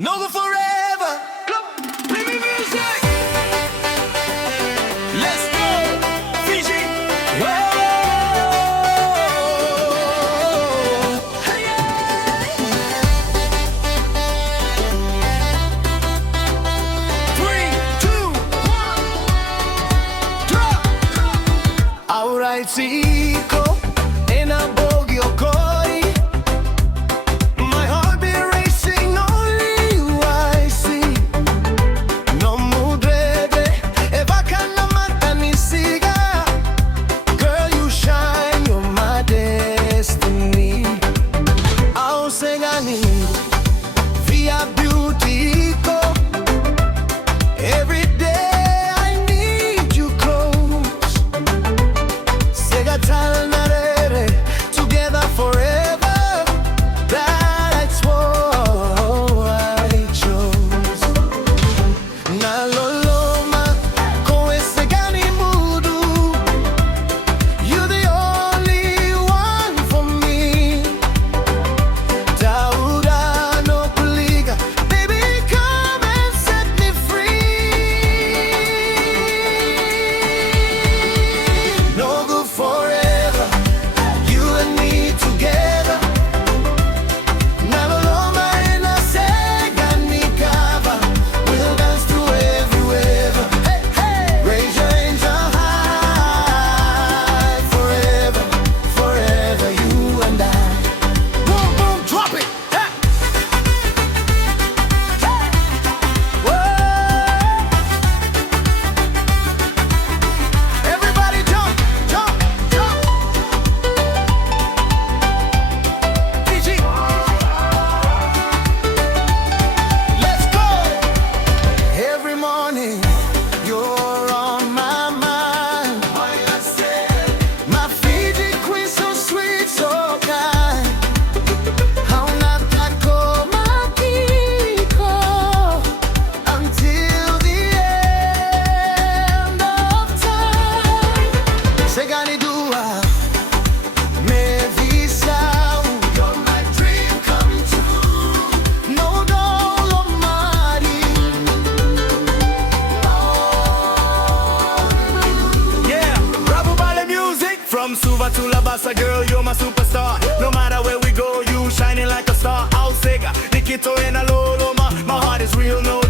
Noqu Forever. Play me music. Let's go, Fiji. Whoa. Hey, yeah. 3, 2, 1, drop. Ahora el chico en a bogey o koi. My heart be racing, only you I see. No mudrede, e vakana mata ni siga. Girl, you shine, you're my destiny. Ao segani, via beauty ko. Every day I need you close. Sega talnarere, together forever. That's what I chose. Naloloma con ese gani mudu. You're the only one for me. Dauda no kuliga, baby, come and set me free. Noqu forever, you and me together. Nabaloma in a sega nikava. We'll dance through every weather. Hey, hey. Raise your angel high. Forever, forever, you and I. Boom, boom, drop it. Hey. Hey. Whoa. Everybody jump, jump, jump. Fiji. Let's go! Every morning, you're on my mind. My Fiji queen, so sweet, so kind. Haunatako makiko until the end of time. Segani dua, me visau. You're my dream come true. No dolomari. Yeah, Ravubale music from Suva to La Bassa, girl, you're my superstar. No matter where we go, you shining like a star. I'll sega, Nikito and Aloloma. My heart is real, no